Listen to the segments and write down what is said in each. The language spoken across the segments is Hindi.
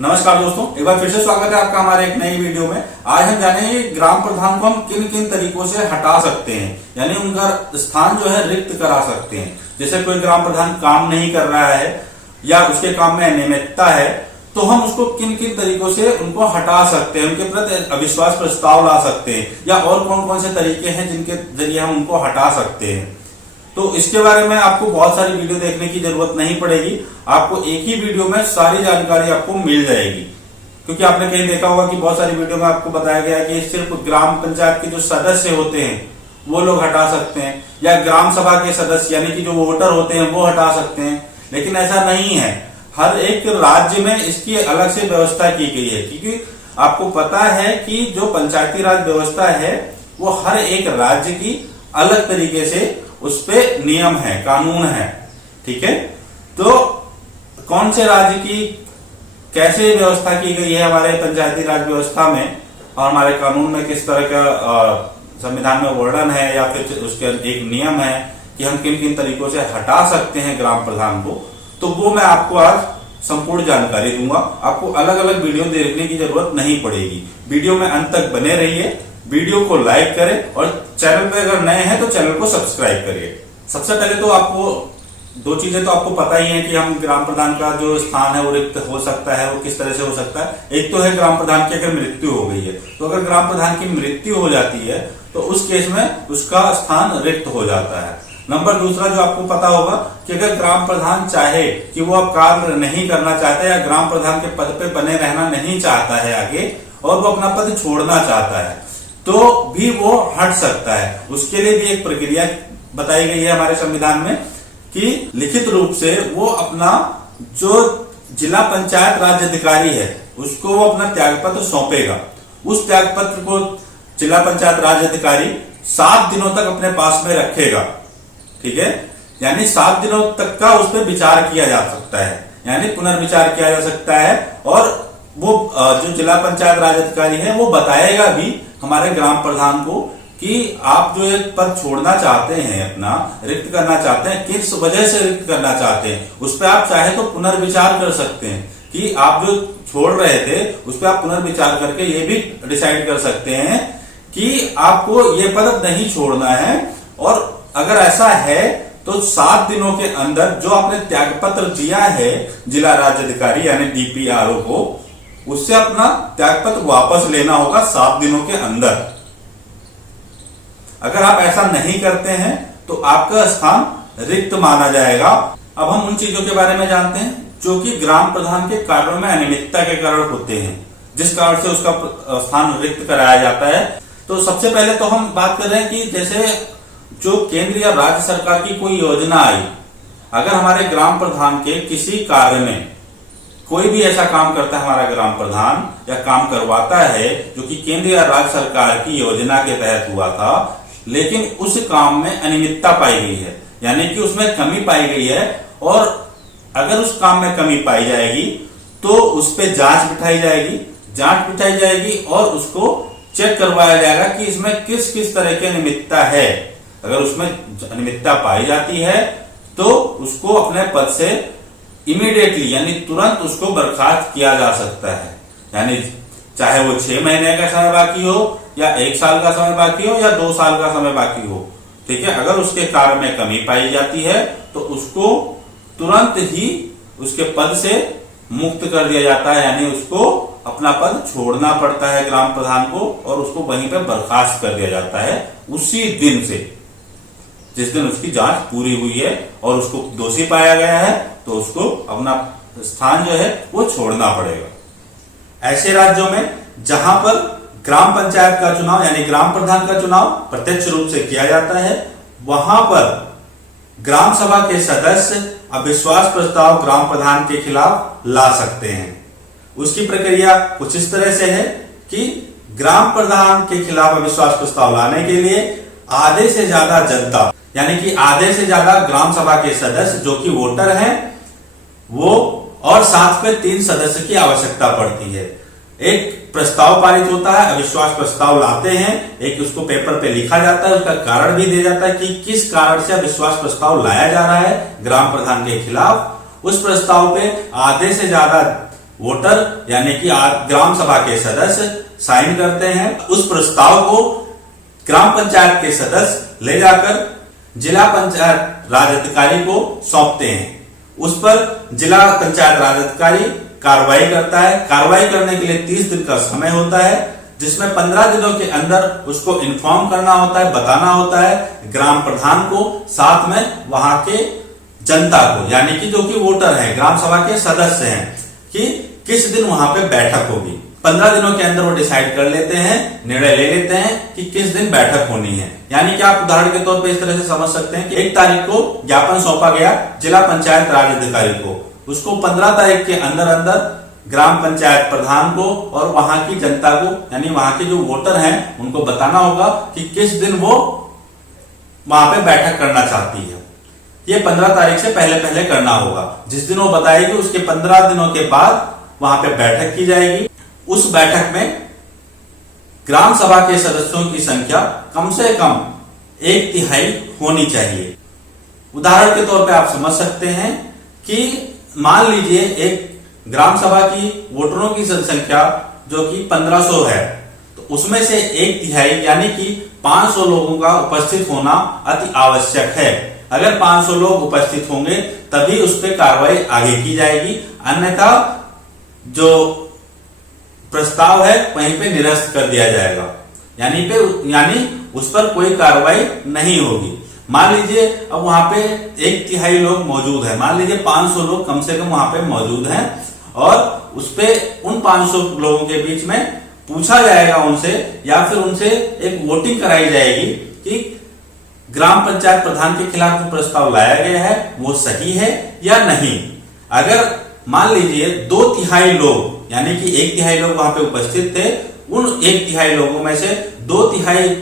नमस्कार दोस्तों, एक बार फिर से स्वागत है आपका हमारे एक नई वीडियो में। आज हम जानेंगे ग्राम प्रधान को हम किन किन तरीकों से हटा सकते हैं, यानी उनका स्थान जो है रिक्त करा सकते हैं। जैसे कोई ग्राम प्रधान काम नहीं कर रहा है या उसके काम में अनियमितता है, तो हम उसको किन किन तरीकों से उनको हटा सकते हैं, उनके प्रति अविश्वास प्रस्ताव ला सकते हैं, या और कौन कौन से तरीके हैं जिनके जरिए हम उनको हटा सकते हैं। तो इसके बारे में आपको बहुत सारी वीडियो देखने की जरूरत नहीं पड़ेगी, आपको एक ही वीडियो में सारी जानकारी आपको मिल जाएगी। क्योंकि आपने कहीं देखा होगा कि बहुत सारी वीडियो में आपको बताया गया है कि सिर्फ ग्राम पंचायत के जो सदस्य होते हैं वो लोग हटा सकते हैं, या ग्राम सभा के सदस्य यानी कि जो वोटर होते हैं वो हटा सकते हैं। लेकिन ऐसा नहीं है, हर एक राज्य में इसकी अलग से व्यवस्था की गई है। क्योंकि आपको पता है कि जो पंचायती राज व्यवस्था है वो हर एक राज्य की अलग तरीके से उस पे नियम है, कानून है। ठीक है, तो कौन से राज्य की कैसे व्यवस्था की गई है हमारे पंचायती राज व्यवस्था में और हमारे कानून में किस तरह का संविधान में वर्णन है या फिर उसके एक नियम है कि हम किन किन तरीकों से हटा सकते हैं ग्राम प्रधान को, तो वो मैं आपको आज संपूर्ण जानकारी दूंगा। आपको अलग अलग वीडियो देखने की जरूरत नहीं पड़ेगी, वीडियो में अंत तक बने रहिए। वीडियो को लाइक करें और चैनल पे अगर नए हैं तो चैनल को सब्सक्राइब करिए। सबसे पहले तो आपको दो चीजें तो आपको पता ही है कि हम ग्राम प्रधान का जो स्थान है वो रिक्त हो सकता है, वो किस तरह से हो सकता है। एक तो है ग्राम प्रधान की अगर मृत्यु हो गई है, तो अगर ग्राम प्रधान की मृत्यु हो जाती है तो उस केस में उसका स्थान रिक्त हो जाता है। नंबर दूसरा जो आपको पता होगा कि अगर ग्राम प्रधान चाहे कि वो अब कार्य नहीं करना चाहता या ग्राम प्रधान के पद पे बने रहना नहीं चाहता है आगे और वो अपना पद छोड़ना चाहता है, तो भी वो हट सकता है। उसके लिए भी एक प्रक्रिया बताई गई है हमारे संविधान में कि लिखित रूप से वो अपना जो जिला पंचायत राज्य अधिकारी है उसको वो अपना त्यागपत्र सौंपेगा। उस त्यागपत्र को जिला पंचायत राज्य अधिकारी 7 दिनों तक अपने पास में रखेगा। ठीक है, यानी 7 दिनों तक का उस पर विचार किया जा सकता है, यानी पुनर्विचार किया जा सकता है। और वो जो जिला पंचायत राज अधिकारी है वो बताएगा भी हमारे ग्राम प्रधान को कि आप जो एक पद छोड़ना चाहते हैं, अपना रिक्त करना चाहते हैं, किस वजह से रिक्त करना चाहते हैं, उस पर आप चाहे तो पुनर्विचार कर सकते हैं कि आप जो छोड़ रहे थे उस पर आप पुनर्विचार करके ये भी डिसाइड कर सकते हैं कि आपको ये पद नहीं छोड़ना है। और अगर ऐसा है तो 7 दिनों के अंदर जो आपने त्यागपत्र दिया है जिला राज्य अधिकारी यानी डीपीआरओ को, उससे अपना त्यागपत्र वापस लेना होगा 7 दिनों के अंदर। अगर आप ऐसा नहीं करते हैं तो आपका स्थान रिक्त माना जाएगा। अब हम उन चीजों के बारे में जानते हैं जो कि ग्राम प्रधान के कार्यों में अनियमितता के कारण होते हैं, जिस कारण से उसका स्थान रिक्त कराया जाता है। तो सबसे पहले तो हम बात कर रहे हैं कि जैसे जो केंद्र या राज्य सरकार की कोई योजना आई, अगर हमारे ग्राम प्रधान के किसी कार्य में कोई भी ऐसा काम करता है हमारा ग्राम प्रधान या काम करवाता है जो कि केंद्र या राज्य सरकार की योजना के तहत हुआ था, लेकिन उस काम में अनियमितता पाई गई है, यानी कि उसमें कमी पाई गई है, और अगर उस काम में कमी पाई जाएगी तो उस पर जांच बिठाई जाएगी और उसको चेक करवाया जाएगा कि इसमें किस किस तरह की अनियमितता है। अगर उसमें अनियमितता पाई जाती है तो उसको अपने पद से इमीडिएटली यानी तुरंत उसको बर्खास्त किया जा सकता है, यानी चाहे वो 6 महीने का समय बाकी हो या 1 साल का समय बाकी हो या 2 साल का समय बाकी हो। ठीक है, अगर उसके कार्य में कमी पाई जाती है तो उसको तुरंत ही उसके पद से मुक्त कर दिया जाता है, यानी उसको अपना पद छोड़ना पड़ता है ग्राम प्रधान को और उसको वहीं पे बर्खास्त कर दिया जाता है उसी दिन से, जिस दिन उसकी जांच पूरी हुई है और उसको दोषी पाया गया है तो उसको अपना स्थान जो है वो छोड़ना पड़ेगा। ऐसे राज्यों में जहां पर ग्राम पंचायत का चुनाव यानी ग्राम प्रधान का चुनाव प्रत्यक्ष रूप से किया जाता है, वहां पर ग्राम सभा के सदस्य अविश्वास प्रस्ताव ग्राम प्रधान के खिलाफ ला सकते हैं। उसकी प्रक्रिया कुछ इस तरह से है कि ग्राम प्रधान के खिलाफ अविश्वास प्रस्ताव लाने के लिए आधे से ज्यादा जनता यानी कि आधे से ज्यादा ग्राम सभा के सदस्य जो कि वोटर हैं वो और साथ में 3 सदस्य की आवश्यकता पड़ती है। एक प्रस्ताव पारित होता है, अविश्वास प्रस्ताव लाते हैं, एक उसको पेपर पे लिखा जाता है, उसका कारण भी दिया जाता है कि किस कारण से अविश्वास प्रस्ताव लाया जा रहा है ग्राम प्रधान के खिलाफ। उस प्रस्ताव पे आधे से ज्यादा वोटर यानी कि ग्राम सभा के सदस्य साइन करते हैं। उस प्रस्ताव को ग्राम पंचायत के सदस्य ले जाकर जिला पंचायत राज अधिकारी को सौंपते हैं। उस पर जिला पंचायत राज अधिकारी कार्रवाई करता है। कार्रवाई करने के लिए 30 दिन का समय होता है, जिसमें 15 दिनों के अंदर उसको इन्फॉर्म करना होता है, बताना होता है ग्राम प्रधान को, साथ में वहां के जनता को, यानी कि जो कि वोटर है, ग्राम सभा के सदस्य हैं, कि किस दिन वहां पे बैठक होगी। 15 दिनों के अंदर वो डिसाइड कर लेते हैं, निर्णय ले लेते हैं कि किस दिन बैठक होनी है। यानी कि आप उदाहरण के तौर पे इस तरह से समझ सकते हैं कि 1 तारीख को ज्ञापन सौंपा गया जिला पंचायत राज अधिकारी को, उसको 15 तारीख के अंदर अंदर ग्राम पंचायत प्रधान को और वहां की जनता को, यानी वहां के जो वोटर हैं, उनको बताना होगा कि किस दिन वो वहां पे बैठक करना चाहती है। ये 15 तारीख से पहले पहले करना होगा। जिस दिन वो बताएगी उसके 15 दिनों के बाद वहां पे बैठक की जाएगी। उस बैठक में ग्राम सभा के सदस्यों की संख्या कम से कम 1/3 होनी चाहिए। उदाहरण के तौर पे आप समझ सकते हैं कि मान लीजिए एक ग्राम सभा की वोटरों की जनसंख्या जो कि 1500 है, तो उसमें से 1/3 यानी कि 500 लोगों का उपस्थित होना अति आवश्यक है। अगर 500 लोग उपस्थित होंगे तभी उस पर कार्रवाई आगे की जाएगी, अन्यथा जो प्रस्ताव है वहीं पे निरस्त कर दिया जाएगा, यानी उस पर कोई कार्रवाई नहीं होगी। मान लीजिए अब वहां पे 1/3 लोग मौजूद हैं, मान लीजिए 500 लोग कम से कम वहां पे मौजूद हैं, और उस पे उन 500 लोगों के बीच में पूछा जाएगा उनसे, या फिर उनसे एक वोटिंग कराई जाएगी कि ग्राम पंचायत प्रधान के खिलाफ जो प्रस्ताव लाया गया है वो सही है या नहीं। अगर मान लीजिए 2/3 लोग, यानी कि 1/3 लोग वहां पे उपस्थित थे, उन 1/3 लोगों में से 2/3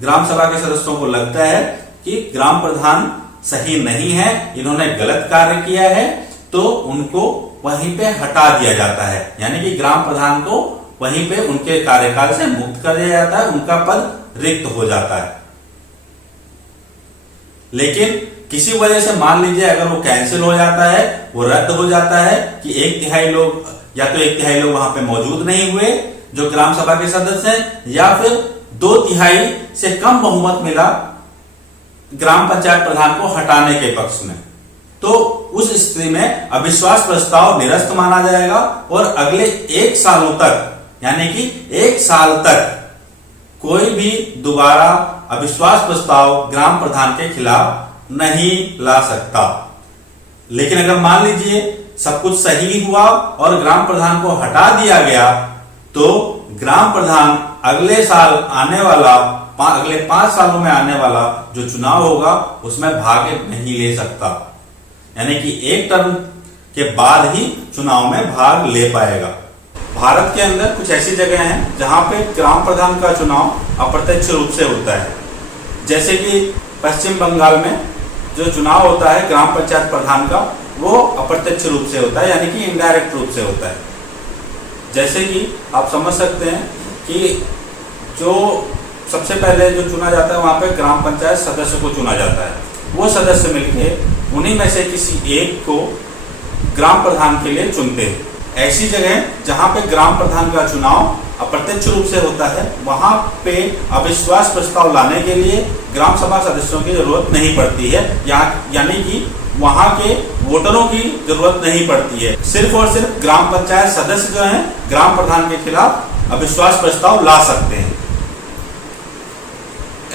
ग्राम सभा के सदस्यों को लगता है कि ग्राम प्रधान सही नहीं है, इन्होंने गलत कार्य किया है, तो उनको वहीं पे हटा दिया जाता है, यानी कि ग्राम प्रधान को वहीं पे उनके कार्यकाल से मुक्त कर दिया जाता है, उनका पद रिक्त हो जाता है। लेकिन किसी वजह से मान लीजिए अगर वो कैंसिल हो जाता है, वो रद्द हो जाता है कि 1/3 लोग, या तो 1/3 लोग वहां पे मौजूद नहीं हुए जो ग्राम सभा के सदस्य हैं, या फिर 2/3 से कम बहुमत मिला ग्राम पंचायत प्रधान को हटाने के पक्ष में, तो उस स्थिति में अविश्वास प्रस्ताव निरस्त माना जाएगा और अगले 1 सालों तक, यानी कि 1 साल तक कोई भी दोबारा अविश्वास प्रस्ताव ग्राम प्रधान के खिलाफ नहीं ला सकता। लेकिन अगर मान लीजिए सब कुछ सही हुआ और ग्राम प्रधान को हटा दिया गया, तो ग्राम प्रधान अगले साल आने वाला, अगले 5 सालों में आने वाला जो चुनाव होगा उसमें भाग नहीं ले सकता, यानी कि 1 टर्म के बाद ही चुनाव में भाग ले पाएगा। भारत के अंदर कुछ ऐसी जगह हैं जहां पे ग्राम प्रधान का चुनाव अप्रत्यक्ष रूप से होता है, जैसे कि पश्चिम बंगाल में जो चुनाव होता है ग्राम पंचायत प्रधान का, वो अप्रत्यक्ष रूप से होता है, यानी कि इनडायरेक्ट रूप से होता है। जैसे कि आप समझ सकते हैं कि जो सबसे पहले जो चुना जाता है वहां पे ग्राम पंचायत सदस्य को चुना जाता है, वो सदस्य मिलकर उन्हीं में से किसी एक को ग्राम प्रधान के लिए चुनते हैं। ऐसी जगह जहां पे ग्राम प्रधान का चुनाव अप्रत्यक्ष रूप से होता है, वहां पे अविश्वास प्रस्ताव लाने के लिए ग्राम सभा सदस्यों की जरूरत नहीं पड़ती है, यानी कि वहां के वोटरों की जरूरत नहीं पड़ती है। सिर्फ और सिर्फ ग्राम पंचायत सदस्य जो हैं ग्राम प्रधान के खिलाफ अविश्वास प्रस्ताव ला सकते हैं।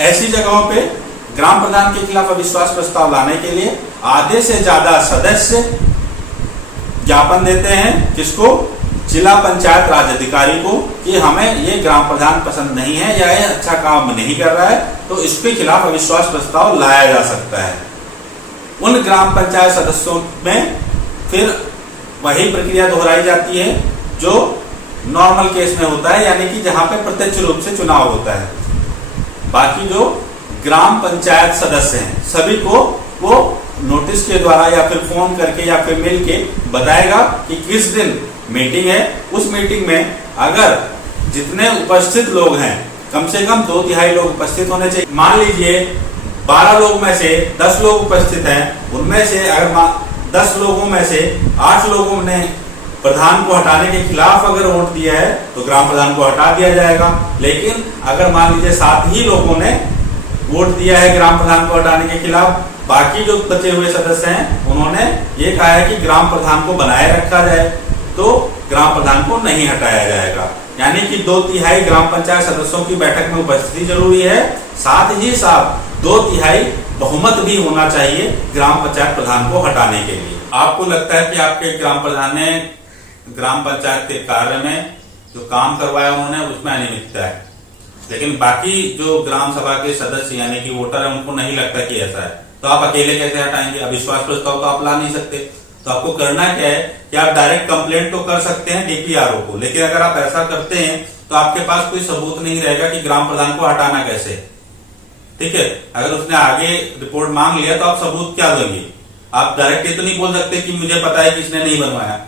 ऐसी जगहों पे ग्राम प्रधान के खिलाफ अविश्वास प्रस्ताव लाने के लिए आधे से ज्यादा सदस्य ज्ञापन देते हैं, किसको? जिला पंचायत राज अधिकारी को, कि हमें ये ग्राम प्रधान पसंद नहीं है या ये अच्छा काम नहीं कर रहा है, तो इसके खिलाफ अविश्वास प्रस्ताव लाया जा सकता है। उन ग्राम पंचायत सदस्यों में फिर वही प्रक्रिया दोहराई जाती है जो नॉर्मल केस में होता है, यानी कि जहां पे प्रत्यक्ष रूप से चुनाव होता है। बाकी जो ग्राम पंचायत सदस्य हैं सभी को वो नोटिस के द्वारा या फिर फोन करके या फिर मिल के बताएगा कि किस दिन मीटिंग है। उस मीटिंग में अगर जितने उपस्थित लोग हैं कम से कम 2/3 लोग उपस्थित होने चाहिए। मान लीजिए 12 लोग में से 10 लोग उपस्थित हैं, उनमें से अगर 10 लोगों में से 8 लोगों ने प्रधान को हटाने के खिलाफ अगर वोट दिया है तो ग्राम प्रधान को हटा दिया जाएगा। लेकिन अगर मान लीजिए 7 ही लोगों ने वोट दिया है ग्राम प्रधान को हटाने के खिलाफ, बाकी जो बचे हुए सदस्य हैं उन्होंने ये कहा है कि ग्राम प्रधान को बनाए रखा जाए, तो ग्राम प्रधान को नहीं हटाया जाएगा। यानी कि 2/3 ग्राम पंचायत सदस्यों की बैठक में उपस्थिति जरूरी है, साथ ही साथ 2/3 बहुमत भी होना चाहिए ग्राम पंचायत प्रधान को हटाने के लिए। आपको लगता है कि आपके ग्राम प्रधान ने ग्राम पंचायत के कार्य में जो काम करवाया उन्होंने उसमें अनियमितता है, लेकिन बाकी जो ग्राम सभा के सदस्य यानी कि वोटर है उनको नहीं लगता कि ऐसा है, तो आप अकेले कैसे हटाएंगे? अविश्वास प्रस्ताव तो आप ला नहीं सकते। तो आपको करना क्या है कि आप डायरेक्ट कंप्लेंट तो कर सकते हैं डीपीआरओ को, लेकिन अगर आप ऐसा करते हैं तो आपके पास कोई सबूत नहीं रहेगा कि ग्राम प्रधान को हटाना कैसे। ठीक है, अगर उसने आगे रिपोर्ट मांग लिया तो आप सबूत क्या देंगे? आप डायरेक्ट ये तो नहीं बोल सकते कि मुझे पता है कि इसने नहीं बनवाया,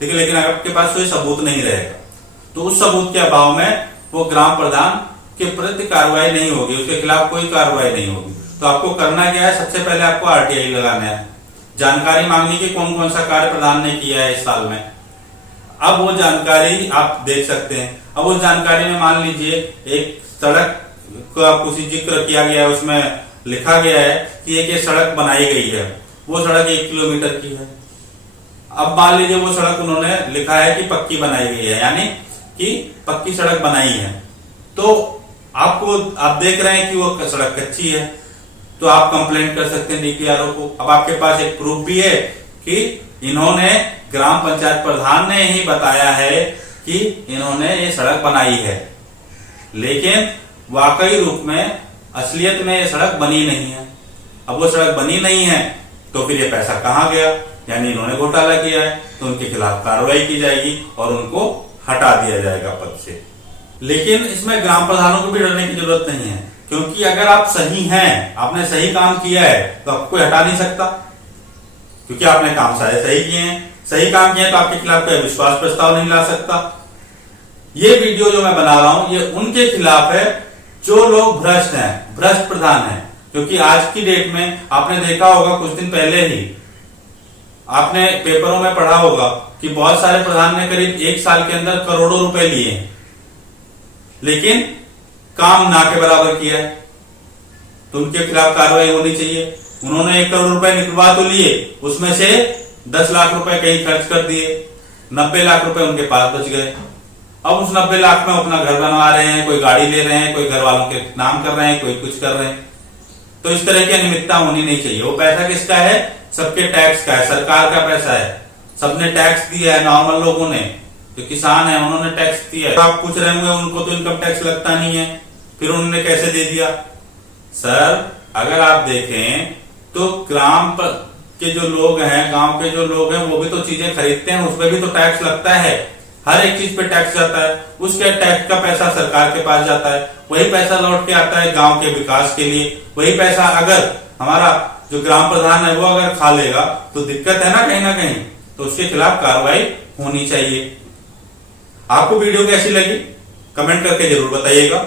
ठीक है, लेकिन अगर आपके पास कोई सबूत नहीं रहेगा तो उस सबूत के अभाव में वो ग्राम प्रधान के प्रति कार्रवाई नहीं होगी, उसके खिलाफ कोई कार्रवाई नहीं होगी। तो आपको करना क्या है, सबसे पहले आपको आरटीआई लगाना है, जानकारी मांगनी कि कौन कौन सा कार्य प्रधान ने किया है इस साल में। अब वो जानकारी आप देख सकते हैं। अब उस जानकारी में मान लीजिए एक सड़क का कुछ जिक्र किया गया है, उसमें लिखा गया है कि एक सड़क बनाई गई है, वो सड़क 1 किलोमीटर की है। अब मान लीजिए वो सड़क उन्होंने लिखा है कि पक्की बनाई गई है, यानी कि पक्की सड़क बनाई है, तो आप देख रहे हैं कि वो सड़क कच्ची है, तो आप कंप्लेंट कर सकते हैं डीपीआरओ को। अब आपके पास एक प्रूफ भी है कि इन्होंने ग्राम पंचायत प्रधान ने ही बताया है कि इन्होंने ये सड़क बनाई है, लेकिन वाकई रूप में असलियत में ये सड़क बनी नहीं है। अब वो सड़क बनी नहीं है तो फिर ये पैसा कहाँ गया, यानी इन्होंने घोटाला किया है, तो उनके खिलाफ कार्रवाई की जाएगी और उनको हटा दिया जाएगा पद से। लेकिन इसमें ग्राम प्रधानों को भी डरने की जरूरत नहीं है, क्योंकि अगर आप सही हैं, आपने सही काम किया है, तो आपको हटा नहीं सकता, क्योंकि आपने काम सारे सही किए हैं। सही काम किए तो आपके खिलाफ कोई विश्वास प्रस्ताव नहीं ला सकता। ये वीडियो जो मैं बना रहा हूं ये उनके खिलाफ है जो लोग भ्रष्ट हैं, भ्रष्ट प्रधान हैं। क्योंकि आज की डेट में आपने देखा होगा, कुछ दिन पहले ही आपने पेपरों में पढ़ा होगा कि बहुत सारे प्रधान ने करीब 1 साल के अंदर करोड़ों रुपए लिए, लेकिन काम ना के बराबर किया है, तो उनके खिलाफ कार्रवाई होनी चाहिए। उन्होंने 1 करोड़ रुपए निकलवा तो लिए, उसमें से 10 लाख रुपए कहीं खर्च कर दिए, 90 लाख रुपए उनके पास बच गए। अब उस 90 लाख में अपना घर बनवा रहे हैं, कोई गाड़ी ले रहे हैं, कोई घर वालों के नाम कर रहे हैं, कोई कुछ कर रहे हैं। तो इस तरह की अनियमितता होनी नहीं चाहिए। वो पैसा किसका है? सबके टैक्स का है, सरकार का पैसा है, सबने टैक्स दिया है। नॉर्मल लोगों ने, जो किसान है उन्होंने टैक्स दिया है। तो आप पूछ रहे होंगे उनको तो इनकम टैक्स लगता नहीं है, फिर उन्होंने कैसे दे दिया? सर, अगर आप देखें तो ग्राम के जो लोग हैं, गांव के जो लोग हैं, वो भी तो चीजें खरीदते हैं, उसमें भी तो टैक्स लगता है। हर एक चीज पे टैक्स जाता है, उसके टैक्स का पैसा सरकार के पास जाता है, वही पैसा लौट के आता है गांव के विकास के लिए। वही पैसा अगर हमारा जो ग्राम प्रधान है वो अगर खा लेगा तो दिक्कत है ना कहीं, तो उसके खिलाफ कार्रवाई होनी चाहिए। आपको वीडियो कैसी लगी कमेंट करके जरूर बताइएगा।